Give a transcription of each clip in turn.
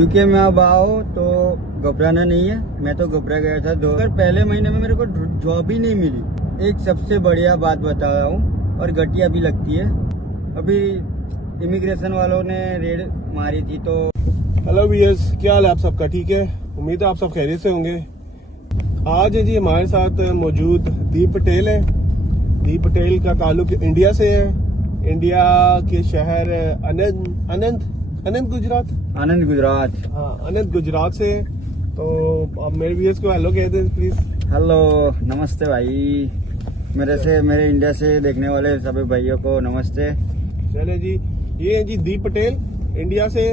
UK में अब आओ तो घबराना नहीं है। मैं तो घबरा गया था पहले महीने में मेरे को जॉब ही नहीं मिली। एक सबसे बढ़िया बात बता रहा हूँ और घटिया भी लगती है। अभी इमिग्रेशन वालों ने रेड मारी थी तो। हेलो वियर्स, क्या हाल है आप सबका? ठीक है, उम्मीद है आप सब खैरियत से होंगे। आज है जी हमारे साथ मौजूद दीप पटेल है। दीप पटेल का ताल्लुक इंडिया से है, इंडिया के शहर आनंद गुजरात। हाँ, आनंद गुजरात से है। तो आप मेरे व्यूअर्स को हेलो कह दें प्लीज। हेलो, नमस्ते भाई। मेरे इंडिया से देखने वाले सभी भाइयों को नमस्ते। चले जी, ये है जी दीप पटेल इंडिया से।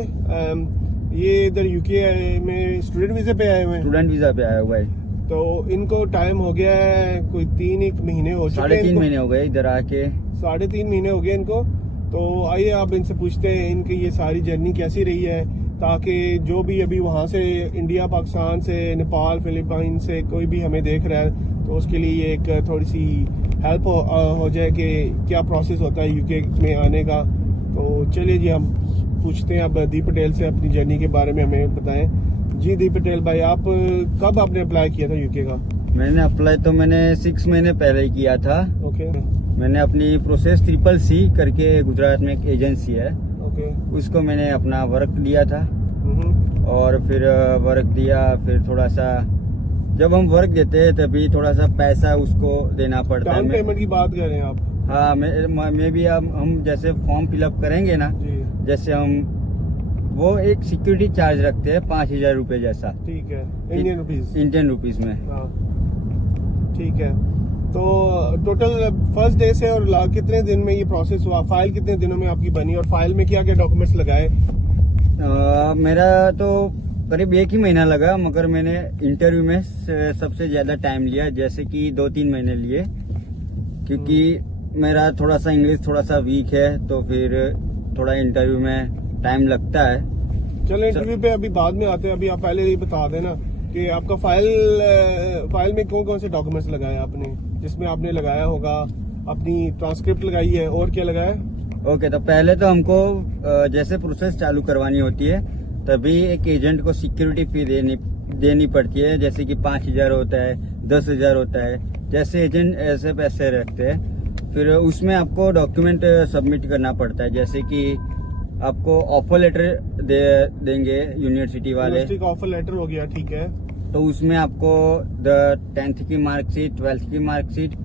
ये इधर यूके में स्टूडेंट वीजा पे आए हुए हैं। स्टूडेंट वीजा पे आया हुआ है। तो इनको टाइम हो गया है कोई 3 महीने हो चुके हैं। 3.5 महीने हो गए इधर आके। 3.5 महीने हो गए इनको। तो आइए आप इनसे पूछते हैं इनकी ये सारी जर्नी कैसी रही है, ताकि जो भी अभी वहाँ से इंडिया, पाकिस्तान से, नेपाल, फिलीपीन से कोई भी हमें देख रहा है तो उसके लिए एक थोड़ी सी हेल्प हो जाए कि क्या प्रोसेस होता है यूके में आने का। तो चलिए जी, हम पूछते हैं अब दीप पटेल से अपनी जर्नी के बारे में हमें बताएं। जी दीप पटेल भाई, आप कब आपने अप्लाई किया था यूके का? मैंने अप्लाई तो मैंने 6 महीने पहले ही किया था। ओके। मैंने अपनी प्रोसेस CCC करके गुजरात में एक एजेंसी है, ओके। उसको मैंने अपना वर्क दिया था और फिर वर्क दिया। फिर थोड़ा सा जब हम वर्क देते हैं तभी थोड़ा सा पैसा उसको देना पड़ता है। डाउन पेमेंट की बात कर रहे हैं आप? हाँ, मैं भी हम जैसे फॉर्म फिलअप करेंगे ना, जैसे हम वो एक सिक्योरिटी चार्ज रखते हैं 5,000 रुपए जैसा। ठीक है, इंडियन रुपीज में। ठीक है। तो टोटल फर्स्ट डे से और कितने दिन में ये प्रोसेस हुआ? फाइल कितने दिनों में आपकी बनी और फाइल में क्या क्या डॉक्यूमेंट्स लगाए? मेरा तो करीब 1 ही महीना लगा, मगर मैंने इंटरव्यू में सबसे ज्यादा टाइम लिया, जैसे कि 2-3 महीने लिए, क्योंकि मेरा थोड़ा सा इंग्लिश थोड़ा सा वीक है, तो फिर थोड़ा इंटरव्यू में टाइम लगता है। चलो इंटरव्यू पे अभी बाद में आते हैं। अभी आप पहले ये बता देना कि आपका फाइल में कौन कौन से डॉक्यूमेंट्स लगाए आपने, जिसमें आपने लगाया होगा अपनी ट्रांसक्रिप्ट लगाई है, और क्या लगाया? ओके, तो पहले तो हमको जैसे प्रोसेस चालू करवानी होती है तभी एक एजेंट को सिक्योरिटी फी देनी पड़ती है, जैसे कि 5,000 होता है, 10,000 होता है। जैसे एजेंट ऐसे पैसे रखते हैं। फिर उसमें आपको डॉक्यूमेंट सबमिट करना पड़ता है, जैसे कि आपको ऑफर लेटर देंगे यूनिवर्सिटी वाले। ऑफर लेटर हो गया, ठीक है। तो उसमें आपको 10th की मार्कशीट, 12th की मार्कशीट,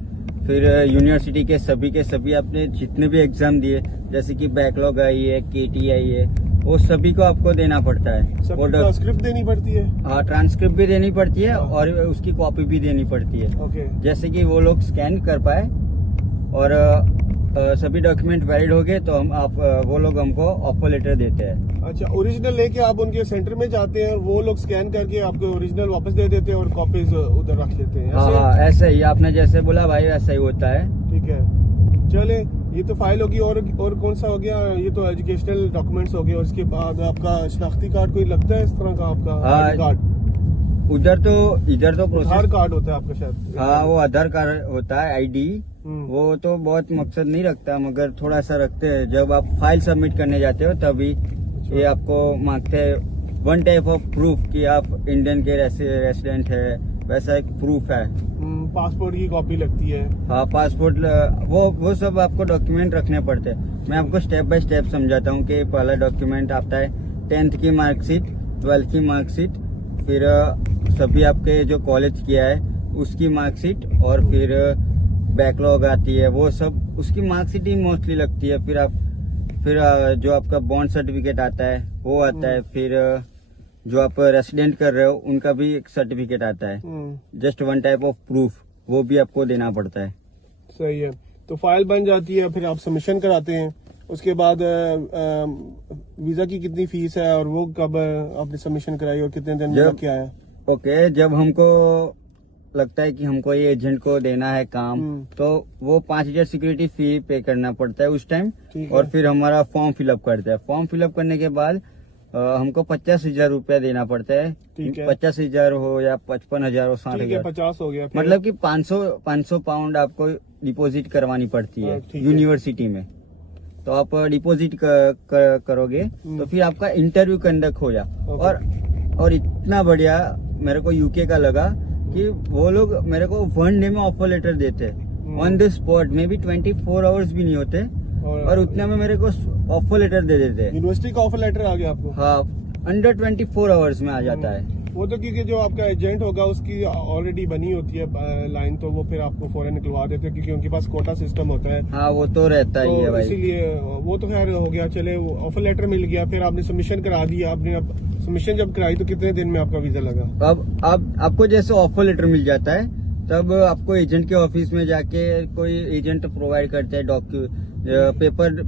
फिर यूनिवर्सिटी के सभी आपने जितने भी एग्जाम दिए, जैसे कि बैकलॉग आई है, KT आई है, वो सभी को आपको देना पड़ता है। और ट्रांसक्रिप्ट देनी पड़ती है? हाँ, ट्रांसक्रिप्ट भी देनी पड़ती है और उसकी कॉपी भी देनी पड़ती है। ओके। जैसे कि वो लोग स्कैन कर पाए और सभी डॉक्यूमेंट वैलिड हो गए तो वो लोग हमको ऑफर लेटर देते हैं। अच्छा, ओरिजिनल लेके आप उनके सेंटर में जाते हैं, वो लोग स्कैन करके आपको ओरिजिनल वापस दे देते हैं और कॉपीज उधर रख लेते हैं? हाँ, ऐसा ही आपने जैसे बोला भाई, ऐसा ही होता है। ठीक है, चले ये तो फाइल होगी। और कौन सा हो गया? ये तो एजुकेशनल डॉक्यूमेंट्स हो गए। और उसके बाद आपका शनाख्ती कार्ड कोई लगता है इस तरह का आपका? कार्ड इधर तो प्रोसेस आधार कार्ड होता है आपका शायद? हाँ, वो आधार कार्ड होता है, ID। वो तो बहुत मकसद नहीं रखता, मगर थोड़ा सा रखते हैं। जब आप फाइल सबमिट करने जाते हो तभी ये आपको मांगते हैं 1 टाइप ऑफ प्रूफ कि आप इंडियन के रेसिडेंट है, वैसा एक प्रूफ है। पासपोर्ट की कॉपी लगती है? हाँ, पासपोर्ट, वो सब आपको डॉक्यूमेंट रखने पड़ते हैं। मैं आपको स्टेप बाय स्टेप समझाता हूँ कि पहला डॉक्यूमेंट आता है 10th की मार्कशीट, 12th की मार्कशीट, फिर सभी आपके जो कॉलेज किया है उसकी मार्कशीट, और फिर बैकलॉग आती है, वो सब उसकी मार्कशीट ही मोस्टली लगती है। फिर जो आपका बॉन्ड सर्टिफिकेट आता है वो आता है। फिर जो आप रेसिडेंट कर रहे हो उनका भी एक सर्टिफिकेट आता है, जस्ट 1 टाइप ऑफ प्रूफ, वो भी आपको देना पड़ता है। सही है। तो फाइल बन जाती है, फिर आप सबमिशन कराते हैं। उसके बाद वीजा की कितनी फीस है और वो कब आपने सबमिशन कराई और कितने दिन में क्या आया? ओके, जब हमको लगता है कि हमको ये एजेंट को देना है काम, तो वो 5,000 सिक्योरिटी फी पे करना पड़ता है उस टाइम। और फिर हमारा फॉर्म फिलअप करते हैं। फॉर्म फिलअप करने के बाद हमको 50,000 रुपया देना पड़ता है। 50,000 हो या 55,000 हो, 60,000, 50 हो गया। मतलब कि 500 पाउंड आपको डिपॉजिट करवानी पड़ती है यूनिवर्सिटी में। तो आप डिपॉजिट करोगे तो फिर आपका इंटरव्यू कंडक्ट हो जा। और इतना बढ़िया मेरे को यूके का लगा कि वो लोग मेरे को 1 डे में ऑफर लेटर देते ऑन द स्पॉट में भी 24 आवर्स भी नहीं होते और उतने में मेरे को ऑफर लेटर दे देते। यूनिवर्सिटी का ऑफर लेटर आ गया आपको? हाँ, अंडर 24 आवर्स में आ जाता है। वो तो क्योंकि जो आपका एजेंट होगा उसकी ऑलरेडी बनी होती है लाइन, तो वो फिर आपको फौरन निकलवा देते हैं क्योंकि उनके पास कोटा सिस्टम होता है। हाँ, वो तो रहता ही है भाई। इसीलिए वो तो खैर हो गया, चले ऑफर लेटर मिल गया, फिर आपने सबमिशन करा दिया। आपने अब सबमिशन जब कराई तो कितने दिन में आपका वीजा लगा? अब आपको जैसे ऑफर लेटर मिल जाता है तब आपको एजेंट के ऑफिस में जाके कोई एजेंट प्रोवाइड करते हैं पेपर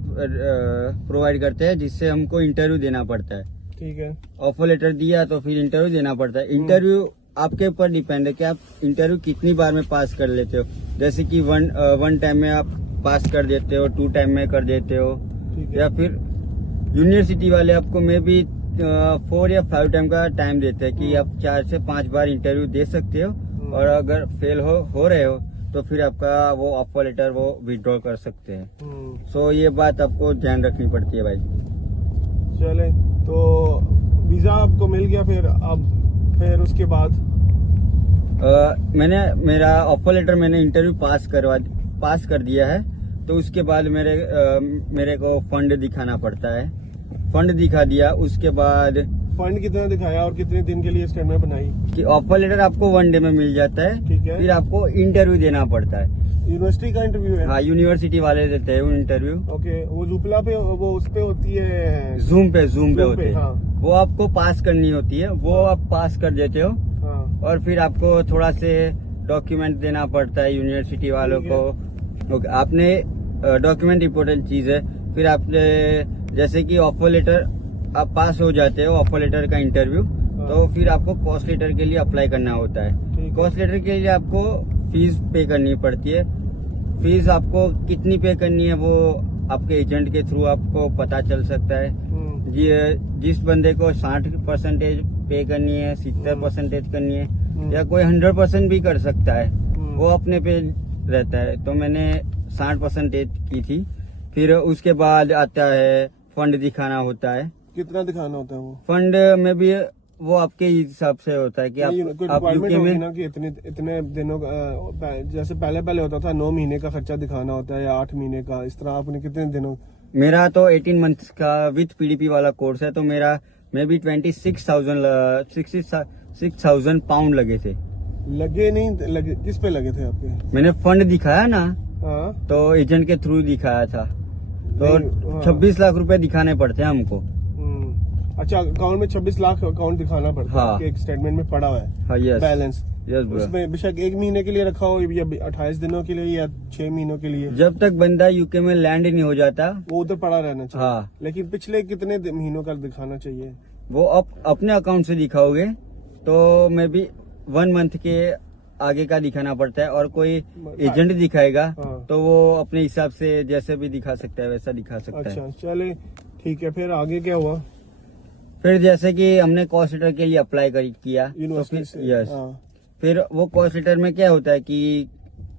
प्रोवाइड करते हैं जिससे हमको इंटरव्यू देना पड़ता है। ठीक है, ऑफर लेटर दिया तो फिर इंटरव्यू देना पड़ता है। इंटरव्यू आपके ऊपर डिपेंड है कि आप इंटरव्यू कितनी बार में पास कर लेते हो। जैसे कि वन टाइम में आप पास कर देते हो, 2 टाइम में कर देते हो, या फिर यूनिवर्सिटी वाले आपको में भी 4 या 5 टाइम का टाइम देते हैं कि आप 4 से 5 बार इंटरव्यू दे सकते हो और अगर फेल हो रहे हो तो फिर आपका वो ऑफर लेटर वो विड्रॉ कर सकते हैं। सो ये बात आपको ध्यान रखनी पड़ती है भाई। चले, तो वीजा आपको मिल गया, फिर उसके बाद मेरा ऑफर लेटर मैंने इंटरव्यू पास कर दिया है। तो उसके बाद मेरे को फंड दिखाना पड़ता है। फंड दिखा दिया, उसके बाद फंड कितना दिखाया और कितने दिन के लिए स्टेटमेंट बनाई? कि ऑफर लेटर आपको 1 डे में मिल जाता है। ठीक है, फिर आपको इंटरव्यू देना पड़ता है। यूनिवर्सिटी का इंटरव्यू है? हाँ, यूनिवर्सिटी वाले देते हैं इंटरव्यू। ओके, वो जूपला पे, वो उस पे होती है, जूम पे होते हैं। हाँ। वो आपको पास करनी होती है, वो आप पास कर देते हो। हाँ। और फिर आपको थोड़ा से डॉक्यूमेंट देना पड़ता है यूनिवर्सिटी वालों को। ओके, आपने डॉक्यूमेंट इम्पोर्टेंट चीज है। फिर आपने जैसे कि ऑफर लेटर आप पास हो जाते हो, ऑफर लेटर का इंटरव्यू, तो फिर आपको कॉस्ट लेटर के लिए अप्लाई करना होता है। कॉस्ट लेटर के लिए आपको फीस पे करनी पड़ती है। फीस आपको कितनी पे करनी है वो आपके एजेंट के थ्रू आपको पता चल सकता है। जिस बंदे को 60% पे करनी है, 70% करनी है, या कोई 100% भी कर सकता है, वो अपने पे रहता है। तो मैंने 60% की थी। फिर उसके बाद आता है फंड दिखाना होता है। कितना दिखाना होता है वो? फंड में भी वो आपके हिसाब से होता है कि आप यूके में ना कि इतने दिनों का, जैसे पहले होता था 9 महीने का खर्चा दिखाना होता है या 8 महीने का, इस तरह आपने कितने दिनों? मेरा तो 18 मंथ्स का विथ पीडीपी वाला कोर्स है, तो मेरा में भी 66,000 पाउंड लगे थे। लगे नहीं लगे? किस पे लगे थे आपके? मैंने फंड दिखाया ना। हाँ। तो एजेंट के थ्रू दिखाया था, तो 26 लाख रुपए दिखाने पड़ते हैं हमको। अच्छा, अकाउंट में 26 लाख अकाउंट दिखाना पड़ता है। हाँ। एक स्टेटमेंट में पड़ा हुआ है। हाँ, यस, बैलेंस। यस, उसमें बेशक 1 महीने के लिए रखा हो या 28 दिनों के लिए या 6 महीनों के लिए, जब तक बंदा यूके में लैंड नहीं हो जाता वो उधर पड़ा रहना चाहिए। हाँ। लेकिन पिछले कितने महीनों का दिखाना चाहिए? वो अपने अकाउंट से दिखाओगे तो मे बी 1 मंथ के आगे का दिखाना पड़ता है, और कोई एजेंट दिखाएगा तो वो अपने हिसाब से जैसे भी दिखा सकता है वैसा दिखा सकता है। अच्छा, चले ठीक है, फिर आगे क्या हुआ? फिर जैसे कि हमने कॉस्ट लेटर के लिए अप्लाई किया तो फिर यस, फिर वो कॉस्ट लेटर में क्या होता है कि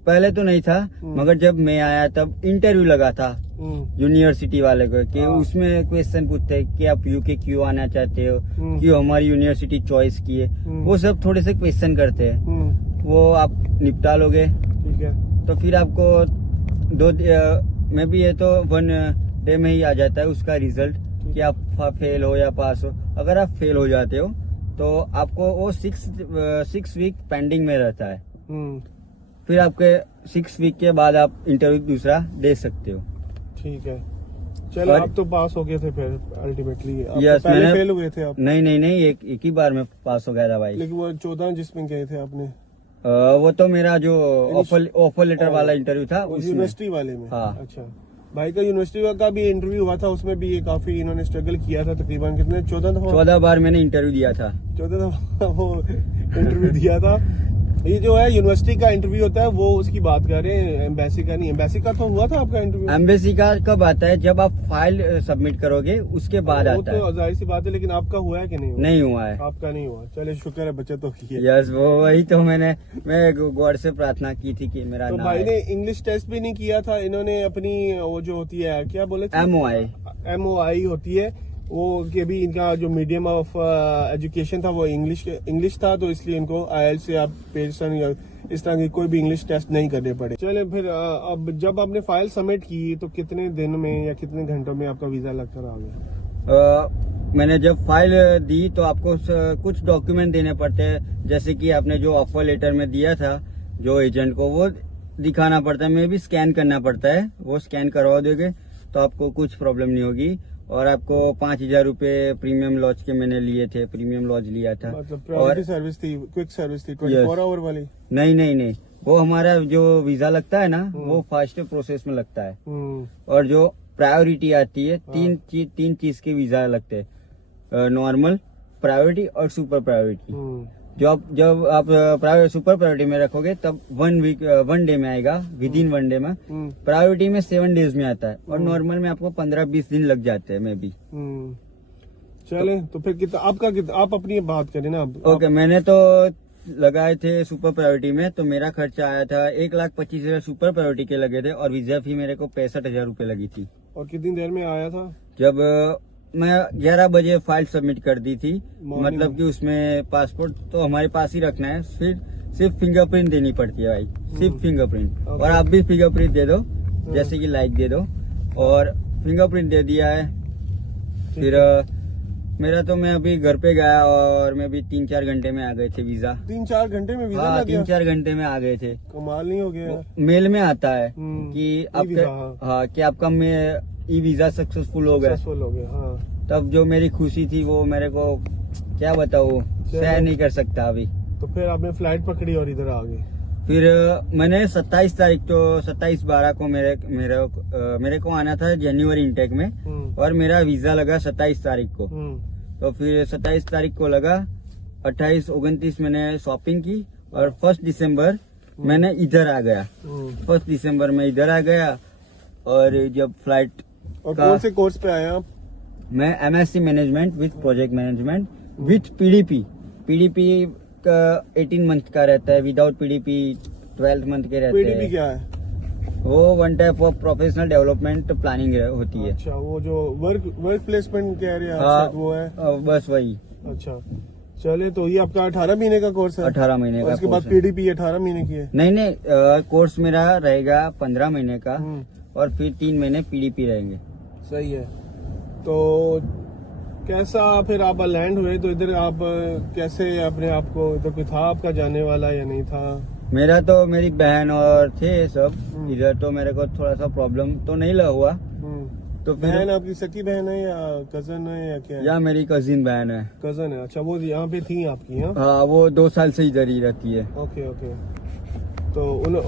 पहले तो नहीं था, मगर जब मैं आया तब इंटरव्यू लगा था यूनिवर्सिटी वाले को कि उसमें क्वेश्चन पूछते हैं कि आप यूके क्यों आना चाहते हो, क्यों हमारी यूनिवर्सिटी चॉइस की है, वो सब थोड़े से क्वेश्चन करते हैं। वो आप निपटा लोगे, ठीक है, तो फिर आपको 2 में भी ये तो 1 डे में ही आ जाता है उसका रिजल्ट कि आप फेल हो या पास हो। अगर आप फेल हो जाते हो तो आपको वो 6 वीक पेंडिंग में रहता है। फिर आपके 6 वीक के बाद आप इंटरव्यू दूसरा दे सकते हो। ठीक है, चलो आप तो पास हो गए थे फिर अल्टीमेटली? यस, पहले फेल हुए थे आप? नहीं, एक ही बार में पास हो गया था भाई। लेकिन वो 14 जिसमें गए थे आपने, वो तो मेरा जो ऑफर लेटर वाला इंटरव्यू था यूनिवर्सिटी वाले में। हाँ। अच्छा, भाई का यूनिवर्सिटी का भी इंटरव्यू हुआ था, उसमें भी ये काफी इन्होंने स्ट्रगल किया था। तकरीबन कितने 14 बार मैंने इंटरव्यू दिया था। 14 दफा वो इंटरव्यू दिया था। ये जो है यूनिवर्सिटी का इंटरव्यू होता है वो उसकी बात कर रहे हैं, एम्बेसी का नहीं। एम्बेसी का तो हुआ था आपका इंटरव्यू? एम्बेसी का कब आता है? जब आप फाइल सबमिट करोगे उसके बाद वो आता तो है। जाहिर सी बात है, लेकिन आपका हुआ है कि नहीं हुआ? नहीं हुआ है। आपका नहीं हुआ, चले शुक्र है, बच्चे तो की है। यस, वो वही तो मैं गॉड से प्रार्थना की थी कि मेरा तो ना भाई आए। ने इंग्लिश टेस्ट भी नहीं किया था, इन्होंने अपनी वो जो होती है क्या बोले थे? MOI होती है वो, कि अभी इनका जो मीडियम ऑफ एजुकेशन था वो इंग्लिश था, तो इसलिए इनको IELTS से आप पेशन या इस तरह की कोई भी इंग्लिश टेस्ट नहीं करने पड़े। चले फिर अब जब आपने फाइल सबमिट की तो कितने दिन में या कितने घंटों में आपका वीजा लगकर आ गया? मैंने जब फाइल दी तो आपको कुछ डॉक्यूमेंट देने पड़ते हैं, जैसे कि आपने जो ऑफर लेटर में दिया था जो एजेंट को, वो दिखाना पड़ता है। मैं भी स्कैन करना पड़ता है, वो स्कैन करवा दोगे तो आपको कुछ प्रॉब्लम नहीं होगी। और आपको 5,000 रुपए प्रीमियम लॉज के मैंने लिए थे, प्रीमियम लॉज लिया था। मतलब प्रायोरिटी सर्विस थी, क्विक सर्विस थी, 24 आवर वाली? नहीं, वो हमारा जो वीजा लगता है ना वो फास्ट प्रोसेस में लगता है। और जो प्रायोरिटी आती है, तीन चीज के वीजा लगते हैं, नॉर्मल, प्रायोरिटी और सुपर प्रायोरिटी। जब आप सुपर प्रायोरिटी में रखोगे तब 1 डे में आएगा, विद इन 1 डे में। प्रायोरिटी में 7 डेज में आता है और नॉर्मल में आपको 15-20 दिन लग जाते हैं मे बी। चले तो फिर कितना आप अपनी बात करें ना। ओके, मैंने तो लगाए थे सुपर प्रायोरिटी में, तो मेरा खर्चा आया था 1,25,000 सुपर प्रायोरिटी के लगे थे और वीजा फी मेरे को 65,000 रुपए लगी थी। और कितनी देर में आया था? जब मैं 11 बजे फाइल सबमिट कर दी थी, मतलब कि उसमें पासपोर्ट तो हमारे पास ही रखना है, फिर सिर्फ फिंगरप्रिंट देनी पड़ती है भाई, सिर्फ फिंगरप्रिंट। और आप भी फिंगरप्रिंट दे दो, जैसे कि लाइक दे दो, और फिंगरप्रिंट दे दिया है। फिर मेरा तो मैं अभी घर पे गया और मैं भी 3-4 घंटे में आ गए थे वीजा। 3-4 घंटे में वीजा? हाँ, 3-4 घंटे में आ गए थे। कमाल नहीं हो गया? मेल में आता है कि आपका ई वीजा सक्सेसफुल हो गया। हाँ। तब जो मेरी खुशी थी वो मेरे को क्या बताऊँ, शेयर नहीं कर सकता अभी। तो फिर आपने फ्लाइट पकड़ी और इधर आ गए? फिर मैंने 27/12 को मेरे को आना था जनवरी इंटेक में, और मेरा वीजा लगा 27 तारीख को। तो फिर 27 तारीख को लगा, 28-29 मैंने शॉपिंग की और 1 दिसंबर मैंने इधर आ गया। 1 दिसंबर में इधर आ गया। और जब फ्लाइट और कौन से कोर्स पे आए आप? मैं MSc management with project management with PDP का 18 मंथ का रहता है, विदाउट PDP 12 मंथ के रहते हैं। PDP क्या है? वो 1 type of professional development planning होती है। अच्छा, वो जो वर्क प्लेसमेंट कह रहे हैं आप, वो है? बस वही। अच्छा, चले तो ये आपका 18 महीने का कोर्स है? 18 महीने का। उसके बाद PDP 18 महीने की है? नहीं, कोर्स मेरा रहेगा 15 महीने का, और फिर 3 महीने PDP रहेंगे। सही है। तो कैसा फिर आप लैंड हुए, तो इधर आप कैसे अपने आप को, इधर कोई था आपका जाने वाला या नहीं था? मेरा तो मेरी बहन और थे सब इधर, तो मेरे को थोड़ा सा प्रॉब्लम तो नहीं लगा हुआ। तो बहन आपकी सकी बहन है या कजन है या क्या है? या मेरी कजिन बहन है। कजन है? अच्छा, वो यहाँ पे थी आपकी? हाँ, वो 2 साल से इधर ही रहती है। ओके। तो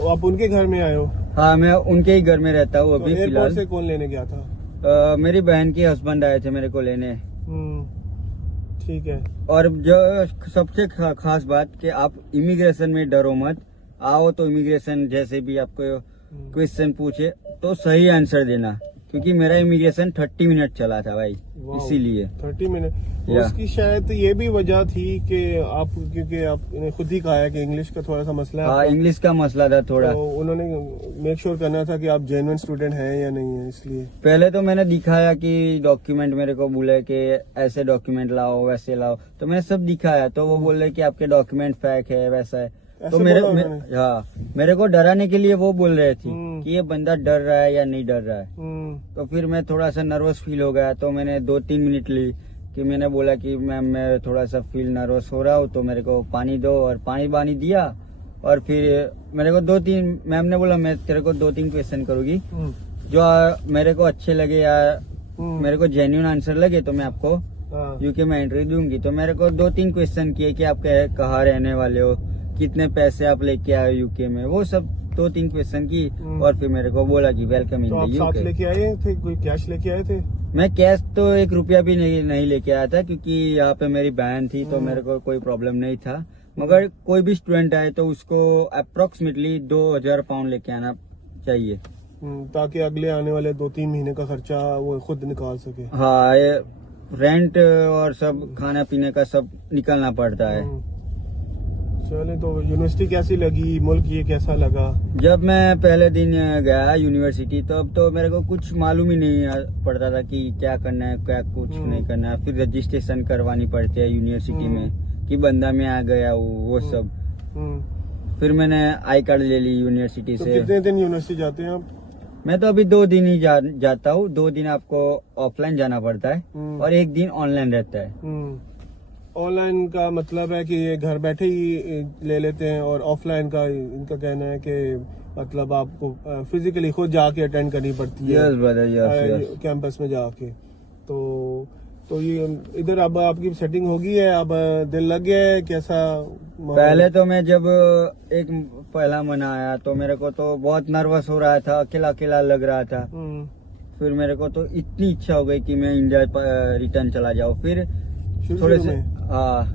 आप उनके घर में आए हो? हाँ, मैं उनके ही घर में रहता हूँ अभी फिलहाल। एयरपोर्ट से कौन लेने गया था? मेरी बहन के हस्बैंड आए थे मेरे को लेने। ठीक है। और जो सबसे खास बात कि आप इमिग्रेशन में डरो मत, आओ तो इमिग्रेशन जैसे भी आपको क्वेश्चन पूछे तो सही आंसर देना, क्योंकि मेरा इमिग्रेशन 30 मिनट चला था भाई, इसीलिए। 30 मिनट? उसकी शायद ये भी वजह थी कि आप, क्योंकि आपने खुद ही कहा है कि इंग्लिश का थोड़ा सा मसला है। हाँ, इंग्लिश का मसला था थोड़ा, तो उन्होंने मेक श्योर करना था कि आप जेन्युइन स्टूडेंट हैं या नहीं है, इसलिए। पहले तो मैंने दिखाया कि डॉक्यूमेंट, मेरे को बोले कि ऐसे डॉक्यूमेंट लाओ, वैसे लाओ, तो मैंने सब दिखाया, तो वो बोले कि आपके डॉक्यूमेंट फेक है, वैसा है। तो मेरे को डराने के लिए वो बोल रहे थे कि ये बंदा डर रहा है या नहीं डर रहा है। तो फिर मैं थोड़ा सा नर्वस फील हो गया, तो मैंने 2-3 मिनट ली कि मैंने बोला कि मैम मैं थोड़ा सा फील नर्वस हो रहा हूँ, तो मेरे को पानी दो, और पानी दिया। और फिर मेरे को 2-3, मैम ने बोला मैं तेरे को 2-3 क्वेश्चन करूंगी, जो मेरे को अच्छे लगे या मेरे को जेन्युइन आंसर लगे तो मैं आपको यूके में एंट्री दूंगी। तो मेरे को 2-3 क्वेश्चन किए कि आप कहाँ रहने वाले हो, कितने पैसे आप लेके आए यूके में, वो सब 2-3 क्वेश्चन की। और फिर मेरे को बोला कि वेलकम इन द यूके। लेके आए थे कोई कैश लेके आए थे? मैं कैश तो 1 रुपया भी नहीं लेके आया था, क्योंकि यहाँ पे मेरी बहन थी, तो मेरे को कोई प्रॉब्लम नहीं था। मगर कोई भी स्टूडेंट आए तो उसको अप्रोक्सीमेटली 2000 पाउंड लेके आना चाहिए। ताकि अगले आने वाले 2-3 महीने का खर्चा वो खुद निकाल सके। हाँ, ये रेंट और सब खाना पीने का सब निकलना पड़ता है। चले, तो यूनिवर्सिटी कैसी लगी, मुल्क ये कैसा लगा? जब मैं पहले दिन गया यूनिवर्सिटी तब तो मेरे को कुछ मालूम ही नहीं पड़ता था कि क्या करना है, क्या कुछ नहीं करना है। फिर रजिस्ट्रेशन करवानी पड़ती है यूनिवर्सिटी में कि बंदा मैं आ गया वो सब। फिर मैंने आई कार्ड ले ली यूनिवर्सिटी तो से। कितने दिन यूनिवर्सिटी जाते हैं आप? मैं तो अभी 2 दिन ही जाता हूँ। 2 दिन आपको ऑफलाइन जाना पड़ता है और 1 दिन ऑनलाइन रहता है। ऑनलाइन का मतलब है कि ये घर बैठे ही ले लेते हैं, और ऑफलाइन का इनका कहना है कि मतलब आपको फिजिकली खुद जाके अटेंड करनी पड़ती है। Yes brother, yes. कैंपस में जाके। तो ये इधर अब आपकी सेटिंग होगी है, अब दिल लग गया है कैसा? पहले तो मैं जब एक पहला महीना आया तो मेरे को तो बहुत नर्वस हो रहा था, अकेला अकेला लग रहा था। फिर मेरे को तो इतनी इच्छा हो गई कि मैं इंडिया रिटर्न चला जाऊँ। फिर थोड़े से हाँ,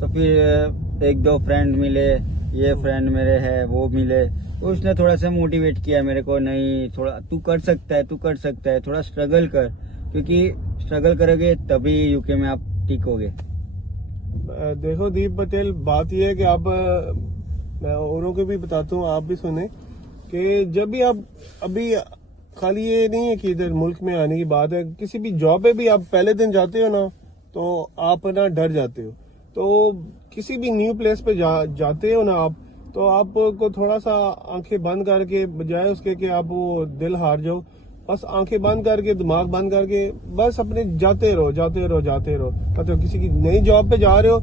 तो फिर 1-2 फ्रेंड मिले, ये फ्रेंड मेरे है वो मिले, उसने थोड़ा सा मोटिवेट किया मेरे को, नहीं थोड़ा तू कर सकता है, तू कर सकता है, थोड़ा स्ट्रगल कर, क्योंकि स्ट्रगल करोगे तभी यूके में आप टिकोगे। देखो दीप पटेल, बात यह है कि आप, मैं औरों को भी बताता हूँ, आप भी सुने कि जब भी आप अभी खाली ये नहीं है कि इधर मुल्क में आने की बात है, किसी भी जॉब पे भी आप पहले दिन जाते हो ना तो आप ना डर जाते हो। तो किसी भी न्यू प्लेस पे जाते हो ना आप, तो आपको थोड़ा सा आंखें बंद करके, बजाय उसके कि आप वो दिल हार जाओ, बस आंखें बंद करके, दिमाग बंद करके बस अपने जाते रहो, जाते रहो, जाते रहो। मतलब किसी की नई जॉब पे जा रहे हो,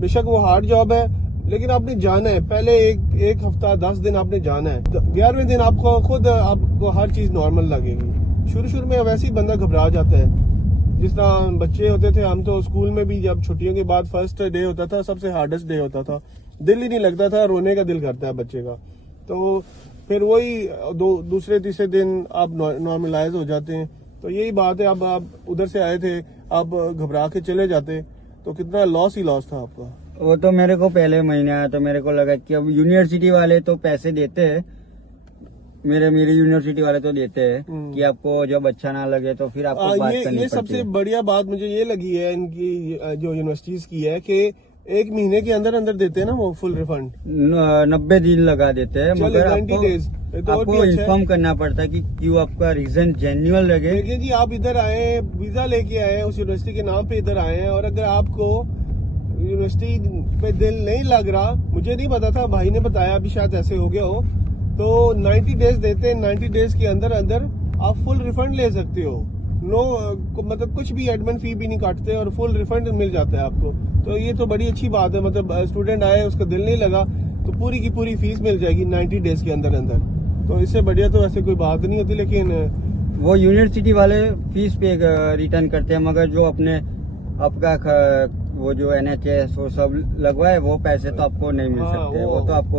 बेशक वो हार्ड जॉब है, लेकिन आपने जाना है। पहले एक हफ्ता 10 दिन आपने जाना है। 11वें दिन आपको हर चीज नॉर्मल लगेगी। शुरू में वैसे ही बंदा घबरा जाता है। जिस तरह बच्चे होते थे, हम तो स्कूल में भी जब छुट्टियों के बाद फर्स्ट डे होता था, सबसे हार्डेस्ट डे होता था, दिल ही नहीं लगता था, रोने का दिल करता है बच्चे का। तो फिर वही दूसरे तीसरे दिन आप नॉर्मलाइज हो जाते हैं। तो यही बात है, अब आप उधर से आए थे, आप घबरा के चले जाते तो कितना लॉस ही लॉस था आपका। वो तो मेरे को पहले महीने आया तो मेरे को लगा कि अब यूनिवर्सिटी वाले तो पैसे देते हैं, मेरी यूनिवर्सिटी वाले तो देते हैं कि आपको जब अच्छा ना लगे तो फिर आपको बात करनी पड़ती है। सबसे बढ़िया बात मुझे ये लगी है इनकी जो यूनिवर्सिटीज की है कि 1 महीने के अंदर अंदर देते हैं ना वो फुल रिफंड। 90 दिन लगा देते हैं, मगर 90 डेज आपको इन्फॉर्म करना पड़ता है कि क्यों आपका रीजन जेन्युइन लगे। देखिए जी, आप इधर आए, वीजा लेके आए, उस यूनिवर्सिटी के नाम पे इधर आए हैं, और अगर आपको यूनिवर्सिटी पे दिल नहीं लग रहा, मुझे नहीं पता था, भाई ने बताया, अभी शायद ऐसे हो गया हो, तो 90 डेज देते हैं। 90 डेज के अंदर अंदर आप फुल रिफंड ले सकते हो। मतलब कुछ भी एडमिन फी भी नहीं काटते और फुल रिफंड मिल जाता है आपको। तो ये तो बड़ी अच्छी बात है। मतलब स्टूडेंट आए, उसका दिल नहीं लगा, तो पूरी की पूरी फीस मिल जाएगी 90 डेज के अंदर अंदर। तो इससे बढ़िया तो ऐसे कोई बात नहीं होती। लेकिन वो यूनिवर्सिटी वाले फीस पे रिटर्न करते हैं, मगर जो अपने आपका वो जो NHS वो सब लगवाए वो पैसे तो आपको नहीं मिल सकते। वो तो आपको,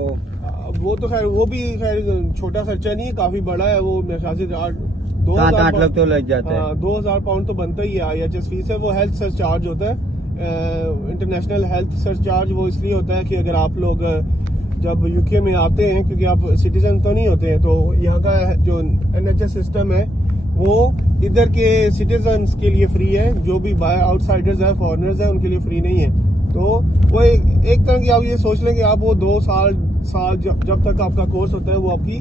वो तो खैर, वो भी खैर छोटा खर्चा नहीं है, काफी बड़ा है। वो मेरे ख्याल से 7-8 लाख तो लग जाता है। 2000 पाउंड तो बनता ही है। IHS फीस है। वो हेल्थ सर्च चार्ज होता है, इंटरनेशनल हेल्थ सर्च चार्ज। वो इसलिए होता है कि अगर आप लोग जब यूके में आते हैं, क्योंकि आप सिटीजन तो नहीं होते हैं, तो यहाँ का जो NHS सिस्टम है वो इधर के सिटीजन्स के लिए फ्री है। जो भी आउटसाइडर्स है, फॉरेनर्स है, उनके लिए फ्री नहीं है। तो वो एक तरह की आप ये सोच लें कि आप वो 2 साल जब तक आपका कोर्स होता है वो आपकी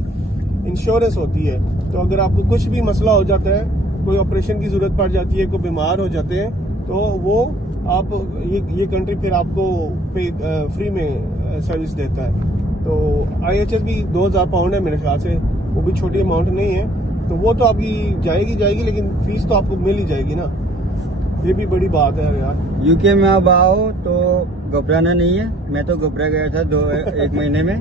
इंश्योरेंस होती है। तो अगर आपको कुछ भी मसला हो जाता है, कोई ऑपरेशन की जरूरत पड़ जाती है, कोई बीमार हो जाते हैं, तो वो आप ये कंट्री फिर आपको फ्री में सर्विस देता है। तो IHS भी 2000 पाउंड है मेरे ख्याल से, वो भी छोटी अमाउंट नहीं है। तो वो तो आपकी जाएगी, लेकिन फीस तो आपको मिल ही जाएगी ना। ये भी बड़ी बात है यार। यूके में अब आओ तो घबराना नहीं है। मैं तो घबरा गया था 1 महीने में।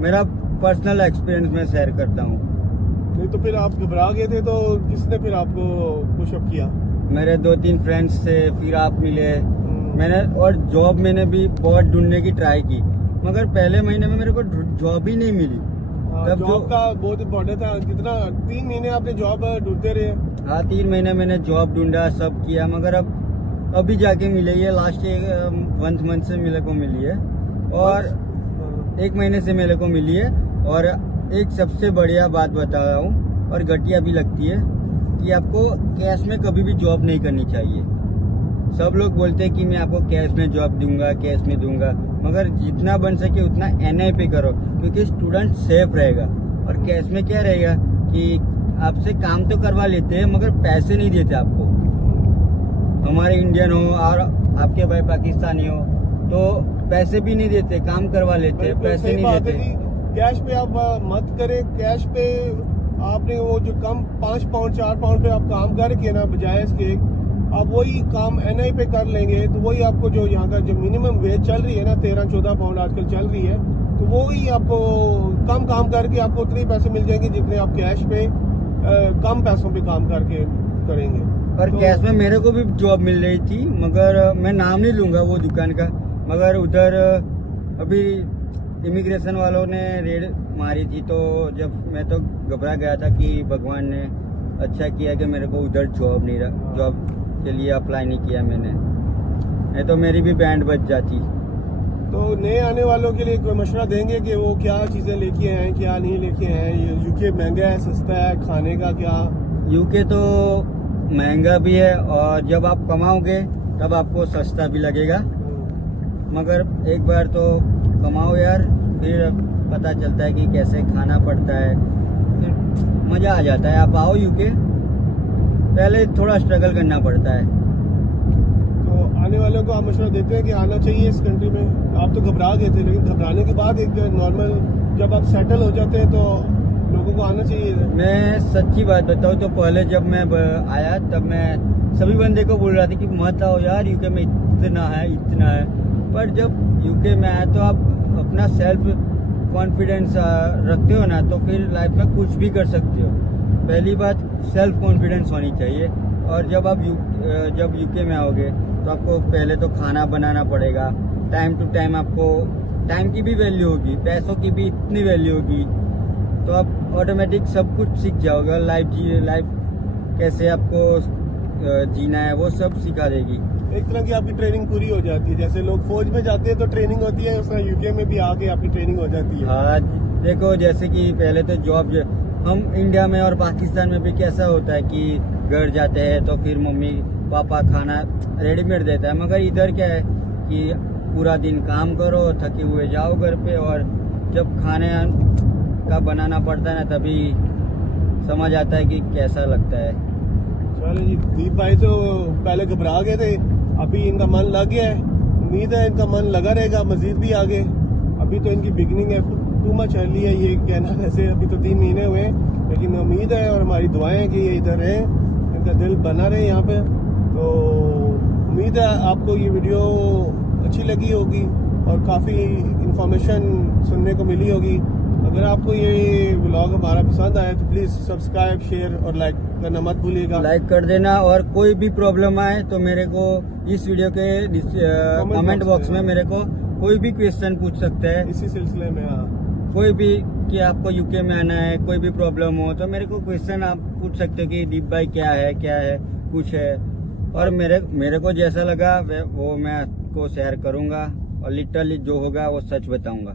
मेरा पर्सनल एक्सपीरियंस मैं शेयर करता हूँ। नहीं तो फिर आप घबरा गए थे, तो किसने फिर आपको पुशअप किया? मेरे 2-3 फ्रेंड्स से, फिर आप मिले। मैंने और जॉब मैंने भी बहुत ढूंढने की ट्राई की, मगर पहले महीने में मेरे को जॉब ही नहीं मिली। जॉब का बहुत इम्पोर्टेंट था। कितना 3 महीने आपने जॉब ढूंढते रहे? हाँ, 3 महीने मैंने जॉब ढूंढा, सब किया, मगर अब अभी जाके मिली है, लास्ट 1 मंथ से मेरे को मिली है और 1 महीने से मेरे को मिली है। और एक सबसे बढ़िया बात बता रहा हूँ और घटिया भी लगती है कि आपको कैश में कभी भी जॉब नहीं करनी चाहिए। सब लोग बोलते हैं कि मैं आपको कैश में जॉब दूंगा, कैश में दूंगा, मगर जितना बन सके उतना NI पे करो, क्योंकि स्टूडेंट सेफ रहेगा। और कैश में क्या रहेगा कि आपसे काम तो करवा लेते हैं मगर पैसे नहीं देते आपको। हमारे इंडियन हो और आपके भाई पाकिस्तानी हो तो पैसे भी नहीं देते, काम करवा लेते हैं, पैसे नहीं देते। कैश पे आप मत करें। कैश पे आपने वो जो कम 5 पाउंड 4 पाउंड पे आप काम करके ना, बजाय इसके आप वही काम NI पे कर लेंगे तो वही आपको जो यहाँ का जो मिनिमम वेज चल रही है ना 13-14 पाउंड आजकल चल रही है, तो वो ही आपको कम काम करके आपको उतने पैसे मिल जाएंगे जितने आप कैश पे कम पैसों पे काम करके करेंगे। और तो कैश में मेरे को भी जॉब मिल रही थी, मगर मैं नाम नहीं लूंगा वो दुकान का, मगर उधर अभी इमिग्रेशन वालों ने रेड मारी थी, तो जब मैं तो घबरा गया था कि भगवान ने अच्छा किया कि मेरे को उधर जॉब नहीं रहा, जॉब के लिए अप्लाई नहीं किया मैंने, नहीं तो मेरी भी बैंड बच जाती। तो नए आने वालों के लिए कोई मशवरा देंगे कि वो क्या चीजें लेके आए, क्या नहीं लेके आए? यूके महंगा है, सस्ता है, खाने का क्या? यूके तो महंगा भी है और जब आप कमाओगे तब आपको सस्ता भी लगेगा, मगर एक बार तो कमाओ यार, फिर पता चलता है कि कैसे खाना पड़ता है, फिर मजा आ जाता है। आप आओ यूके, पहले थोड़ा स्ट्रगल करना पड़ता है। तो आने वालों को आप मशवरा देते हैं कि आना चाहिए इस कंट्री में? आप तो घबरा गए थे, लेकिन घबराने के बाद एक नॉर्मल जब आप सेटल हो जाते हैं तो लोगों को आना चाहिए। मैं सच्ची बात बताऊँ तो पहले जब मैं आया तब मैं सभी बंदे को बोल रहा था कि मत आओ यार, यूके में इतना है, पर जब यूके में आया तो आप अपना सेल्फ कॉन्फिडेंस रखते हो ना, तो फिर लाइफ में कुछ भी कर सकते हो। पहली बात सेल्फ कॉन्फिडेंस होनी चाहिए। और जब आप जब यूके में आओगे तो आपको पहले तो खाना बनाना पड़ेगा, टाइम टू टाइम आपको टाइम की भी वैल्यू होगी, पैसों की भी इतनी वैल्यू होगी, तो आप ऑटोमेटिक सब कुछ सीख जाओगे। लाइफ कैसे आपको जीना है वो सब सिखा देगी। एक तरह की आपकी ट्रेनिंग पूरी हो जाती है, जैसे लोग फौज में जाते हैं तो ट्रेनिंग होती है, उस तरह यूके में भी आके आपकी ट्रेनिंग हो जाती है। हाँ, देखो जैसे कि पहले तो जॉब हम इंडिया में और पाकिस्तान में भी कैसा होता है कि घर जाते हैं तो फिर मम्मी पापा खाना रेडीमेड देता है, मगर इधर क्या है कि पूरा दिन काम करो, थके हुए जाओ घर पे, और जब खाने का बनाना पड़ता है ना तभी समझ आता है कि कैसा लगता है। चलो जी, दीप भाई तो पहले घबरा गए थे, अभी इनका मन लग गया है। उम्मीद है इनका मन लगा रहेगा मजीद भी आगे। अभी तो इनकी बिगनिंग है, टू मच अर्ली है ये कहना, वैसे अभी तो 3 महीने हुए, लेकिन उम्मीद है और हमारी दुआएं हैं कि ये इधर रहे, इनका दिल बना रहे यहाँ पे। तो उम्मीद है आपको ये वीडियो अच्छी लगी होगी और काफ़ी इंफॉर्मेशन सुनने को मिली होगी। अगर आपको ये व्लॉग हमारा पसंद आया तो प्लीज़ सब्सक्राइब, शेयर और लाइक करना मत भूलिएगा। लाइक कर देना, और कोई भी प्रॉब्लम आए तो मेरे को इस वीडियो के कमेंट बॉक्स में मेरे को कोई भी क्वेश्चन पूछ सकते हैं इसी सिलसिले में। हाँ, कोई भी कि आपको यूके में आना है, कोई भी प्रॉब्लम हो तो मेरे को क्वेश्चन आप पूछ सकते हो कि दीप भाई क्या है कुछ है, और मेरे को जैसा लगा वो मैं आपको शेयर करूंगा, और लिटरली जो होगा वो सच बताऊंगा।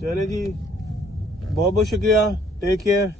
चले जी, बहुत बहुत शुक्रिया, टेक केयर।